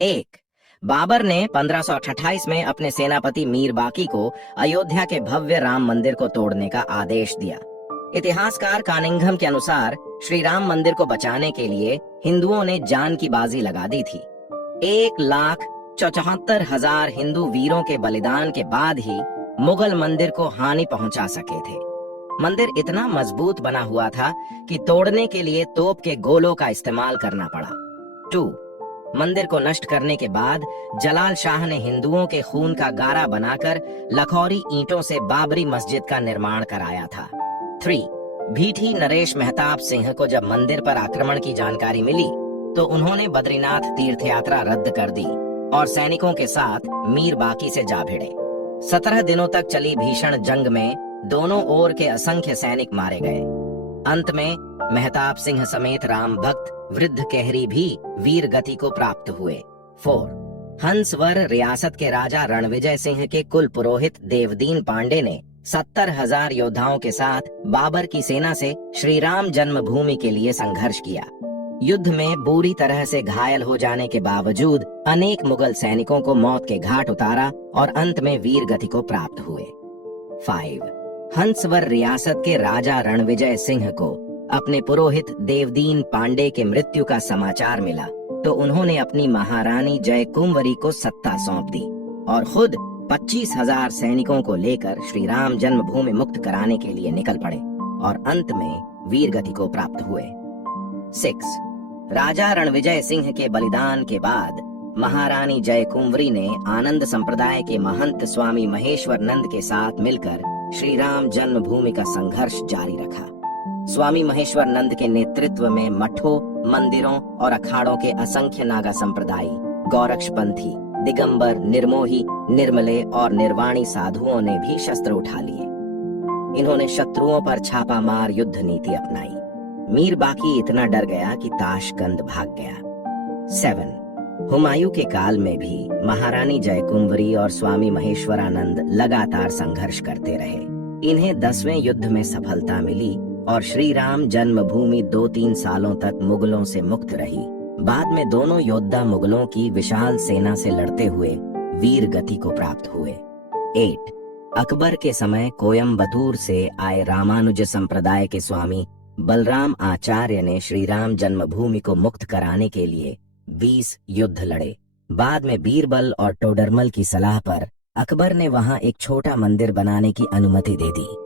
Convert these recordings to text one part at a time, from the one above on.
एक, बाबर ने 1528 में अपने सेनापति मीर बाकी को अयोध्या के भव्य राम मंदिर को तोड़ने का आदेश दिया। इतिहासकार कानिंघम के अनुसार श्री राम मंदिर को बचाने के लिए हिंदुओं ने जान की बाजी लगा दी थी। 1,74,000 हिंदू वीरों के बलिदान के बाद ही मुगल मंदिर को हानि पहुंचा सके थे। मंदिर इतना मजबूत बना हुआ था कि तोड़ने के लिए तोप के गोलों का इस्तेमाल करना पड़ा। 2, मंदिर को नष्ट करने के बाद जलाल शाह ने हिंदुओं के खून का गारा बनाकर लखौरी ईंटों से बाबरी मस्जिद का निर्माण कराया था। 3, भीठी नरेश मेहताब सिंह को जब मंदिर पर आक्रमण की जानकारी मिली तो उन्होंने बद्रीनाथ तीर्थ यात्रा रद्द कर दी और सैनिकों के साथ मीर बाकी से जा भिड़े। 17 दिनों तक चली भीषण जंग में दोनों ओर के असंख्य सैनिक मारे गए। अंत में मेहताब सिंह समेत राम भक्त वृद्ध केहरी भी वीर गति को प्राप्त हुए। 4, हंसवर रियासत के राजा रणविजय सिंह के कुल पुरोहित देवदीन पांडे ने 70,000 योद्धाओं के साथ बाबर की सेना से श्री राम जन्मभूमि के लिए संघर्ष किया। युद्ध में बुरी तरह से घायल हो जाने के बावजूद अनेक मुगल सैनिकों को मौत के घाट उतारा और अंत में वीर गति को प्राप्त हुए। 5, हंसवर रियासत के राजा रणविजय सिंह को अपने पुरोहित देवदीन पांडे के मृत्यु का समाचार मिला तो उन्होंने अपनी महारानी जयकुंवरी को सत्ता सौंप दी और खुद 25,000 सैनिकों को लेकर श्री राम जन्मभूमि मुक्त कराने के लिए निकल पड़े और अंत में वीर गति को प्राप्त हुए। 6, राजा रणविजय सिंह के बलिदान के बाद महारानी जयकुंवरी ने आनंद संप्रदाय के महंत स्वामी महेश्वर नंद के साथ मिलकर श्री राम जन्मभूमि का संघर्ष जारी रखा। स्वामी महेश्वर नंद के नेतृत्व में मठों, मंदिरों और अखाड़ों के असंख्य नागा संप्रदायी, गौरक्षपंथी, दिगंबर, निर्मोही, निर्मले और निर्वाणी साधुओं ने भी शस्त्र उठा लिए। इन्होंने शत्रुओं पर छापामार युद्ध नीति अपनाई। मीर बाकी इतना डर गया कि ताशकंद भाग गया। 7, हुमायूं के काल में भी महारानी जयकुंवरी और स्वामी महेश्वरानंद लगातार संघर्ष करते रहे। इन्हें 10वें युद्ध में सफलता मिली और श्री राम जन्मभूमि 2-3 सालों तक मुगलों से मुक्त रही। बाद में दोनों योद्धा मुगलों की विशाल सेना से लड़ते हुए वीर गति को प्राप्त हुए। 8, अकबर के समय कोयम्बतूर से आए रामानुज संप्रदाय के स्वामी बलराम आचार्य ने श्री राम जन्मभूमि को मुक्त कराने के लिए 20 युद्ध लड़े। बाद में बीरबल और टोडरमल की सलाह पर अकबर ने वहां एक छोटा मंदिर बनाने की अनुमति दे दी।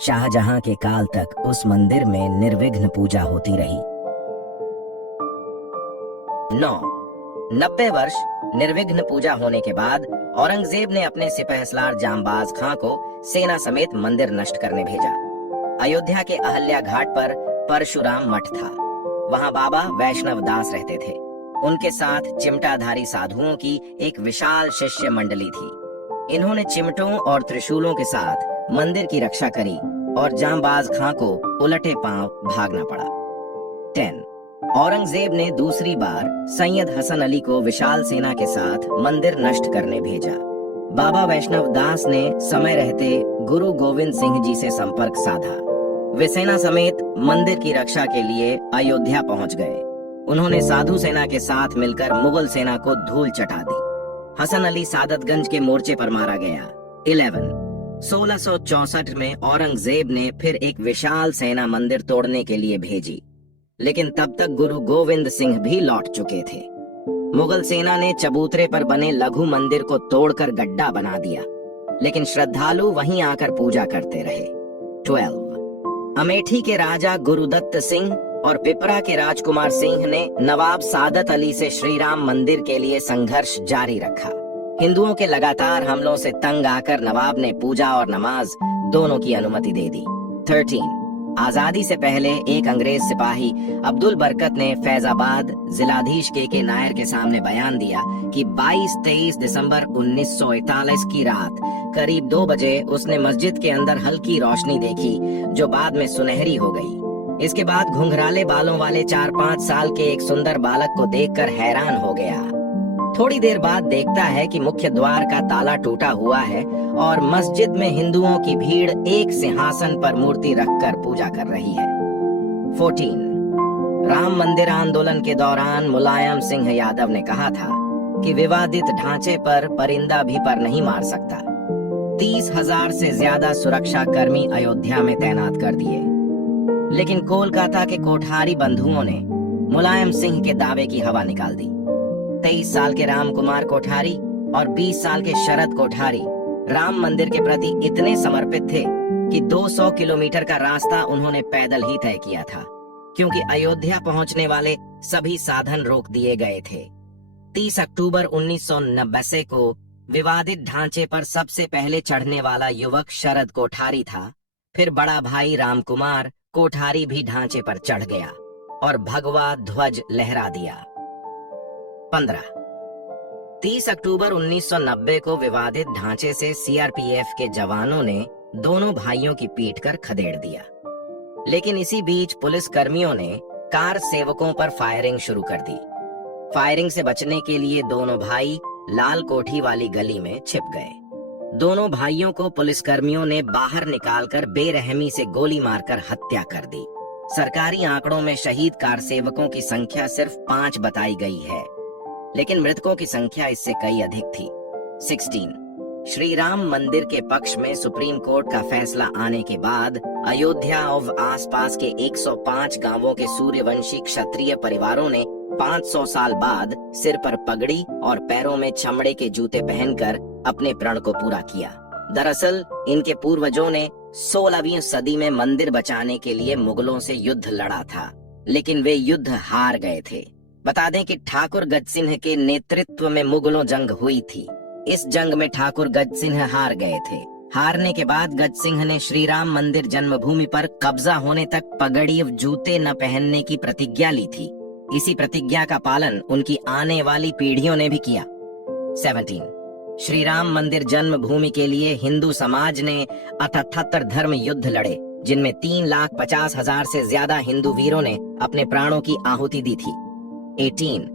शाहजहां के काल तक उस मंदिर में निर्विघ्न पूजा होती रही। 9, 90 वर्ष निर्विघ्न पूजा होने के बाद औरंगजेब ने अपने सिपहसलार जांबाज खां को सेना समेत मंदिर नष्ट करने भेजा। अयोध्या के अहल्या घाट पर परशुराम मठ था। वहां बाबा वैष्णव दास रहते थे। उनके साथ चिमटाधारी साधुओं की एक विशाल शिष्य मंडली थी। इन्होंने चिमटों और त्रिशूलों के साथ मंदिर की रक्षा करी और जांबाज खां को उलटे पांव भागना पड़ा। 10, औरंगजेब ने दूसरी बार सैयद हसन अली को विशाल सेना के साथ मंदिर नष्ट करने भेजा। बाबा वैष्णव दास ने समय रहते गुरु गोविंद सिंह जी से संपर्क साधा। वे सेना समेत मंदिर की रक्षा के लिए अयोध्या पहुंच गए। उन्होंने साधु सेना के साथ मिलकर मुगल सेना को धूल चटा दी। हसन अली सादतगंज के मोर्चे पर मारा गया। 11, 1664 में औरंगजेब ने फिर एक विशाल सेना मंदिर तोड़ने के लिए भेजी, लेकिन तब तक गुरु गोविंद सिंह भी लौट चुके थे। मुगल सेना ने चबूतरे पर बने लघु मंदिर को तोड़कर गड्ढा बना दिया, लेकिन श्रद्धालु वहीं आकर पूजा करते रहे। 12, अमेठी के राजा गुरुदत्त सिंह और पिपरा के राजकुमार सिंह ने नवाब सादत अली से श्री राम मंदिर के लिए संघर्ष जारी रखा। हिंदुओं के लगातार हमलों से तंग आकर नवाब ने पूजा और नमाज दोनों की अनुमति दे दी। 13, आजादी से पहले एक अंग्रेज सिपाही अब्दुल बरकत ने फैजाबाद जिलाधीश के नायर के सामने बयान दिया कि 22-23 दिसंबर 1941 की रात करीब 2 बजे उसने मस्जिद के अंदर हल्की रोशनी देखी जो बाद में सुनहरी हो गई। इसके बाद घुंघराले बालों वाले 4-5 साल के एक सुंदर बालक को देखकर हैरान हो गया। थोड़ी देर बाद देखता है कि मुख्य द्वार का ताला टूटा हुआ है और मस्जिद में हिंदुओं की भीड़ एक सिंहासन पर मूर्ति रखकर पूजा कर रही है। 14, राम मंदिर आंदोलन के दौरान मुलायम सिंह यादव ने कहा था कि विवादित ढांचे पर परिंदा भी पर नहीं मार सकता। 30,000 से ज्यादा सुरक्षा कर्मी अयोध्या में तैनात कर दिए। लेकिन कोलकाता के कोठारी बंधुओं ने मुलायम सिंह के दावे की हवा निकाल दी। 23 साल के राम कुमार कोठारी और 20 साल के शरद कोठारी राम मंदिर के प्रति इतने समर्पित थे कि 200 किलोमीटर का रास्ता उन्होंने पैदल ही तय किया था, क्योंकि अयोध्या पहुंचने वाले सभी साधन रोक दिए गए थे। 30 अक्टूबर 1990 को विवादित ढांचे पर सबसे पहले चढ़ने वाला युवक शरद कोठारी था। फिर बड़ा भाई राम कुमार कोठारी भी ढांचे पर चढ़ गया और भगवा ध्वज लहरा दिया। 15 30 अक्टूबर 1990 को विवादित ढांचे से सीआरपीएफ के जवानों ने दोनों भाइयों की पीट कर खदेड़ दिया। लेकिन इसी बीच पुलिस कर्मियों ने कार सेवकों पर फायरिंग शुरू कर दी। फायरिंग से बचने के लिए दोनों भाई लाल कोठी वाली गली में छिप गए। दोनों भाइयों को पुलिसकर्मियों ने बाहर निकालकर बेरहमी से गोली मारकर हत्या कर दी। सरकारी आंकड़ों में शहीद कार सेवकों की संख्या सिर्फ 5 बताई गई है, लेकिन मृतकों की संख्या इससे कई अधिक थी। 16 श्री राम मंदिर के पक्ष में सुप्रीम कोर्ट का फैसला आने के बाद अयोध्या और आसपास के 105 गांवों के सूर्यवंशी क्षत्रिय परिवारों ने 500 साल बाद सिर पर पगड़ी और पैरों में चमड़े के जूते पहनकर अपने प्रण को पूरा किया। दरअसल इनके पूर्वजों ने 16वीं सदी में मंदिर बचाने के लिए मुगलों से युद्ध लड़ा था, लेकिन वे युद्ध हार गए थे। बता दें कि ठाकुर गजसिंह के नेतृत्व में मुगलों जंग हुई थी। इस जंग में ठाकुर गजसिंह हार गए थे। हारने के बाद गजसिंह ने श्री राम मंदिर जन्मभूमि पर कब्जा होने तक पगड़ी और जूते न पहनने की प्रतिज्ञा ली थी। इसी प्रतिज्ञा का पालन उनकी आने वाली पीढ़ियों ने भी किया। 17 श्री राम मंदिर जन्मभूमि के लिए हिंदू समाज ने 78 धर्म युद्ध लड़े, जिनमें 3,50,000 से ज्यादा हिंदू वीरों ने अपने प्राणों की आहुति दी थी। 18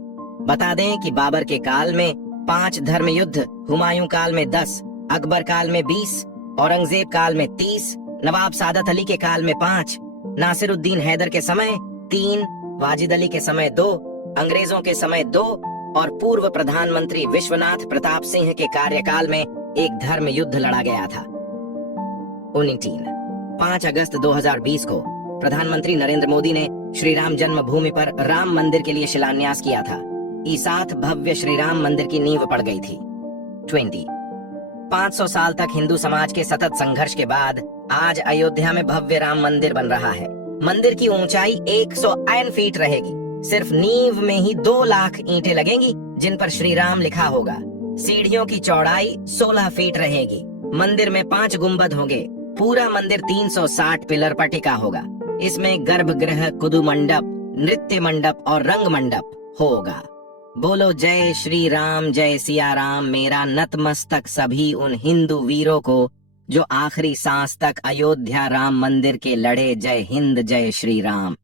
बता दें कि बाबर के काल में 5 धर्म युद्ध, हुमायूं काल में 10, अकबर काल में 20, औरंगजेब काल में 30, नवाब सादत अली के काल में 5, नासिरुद्दीन हैदर के समय 3, वाजिद अली के समय 2, अंग्रेजों के समय 2 और पूर्व प्रधानमंत्री विश्वनाथ प्रताप सिंह के कार्यकाल में एक धर्म युद्ध लड़ा गया था। 5 अगस्त 2020 को प्रधानमंत्री नरेंद्र मोदी ने श्री राम जन्मभूमि पर राम मंदिर के लिए शिलान्यास किया था। इस साथ भव्य श्री राम मंदिर की नींव पड़ गई थी। 20 500 साल तक हिंदू समाज के सतत संघर्ष के बाद आज अयोध्या में भव्य राम मंदिर बन रहा है। मंदिर की ऊंचाई 108 फीट रहेगी। सिर्फ नींव में ही 2 लाख ईंटें लगेंगी, जिन पर श्री राम लिखा होगा। सीढ़ियों की चौड़ाई 16 फीट रहेगी। मंदिर में 5 गुंबद होंगे। पूरा मंदिर 360 पिलर पर टिका होगा। इसमें गर्भगृह, कुदु मंडप, नृत्य मंडप और रंग मंडप होगा। बोलो जय श्री राम, जय सिया राम। मेरा नतमस्तक सभी उन हिंदू वीरों को जो आखिरी सांस तक अयोध्या राम मंदिर के लड़े। जय हिंद, जय श्री राम।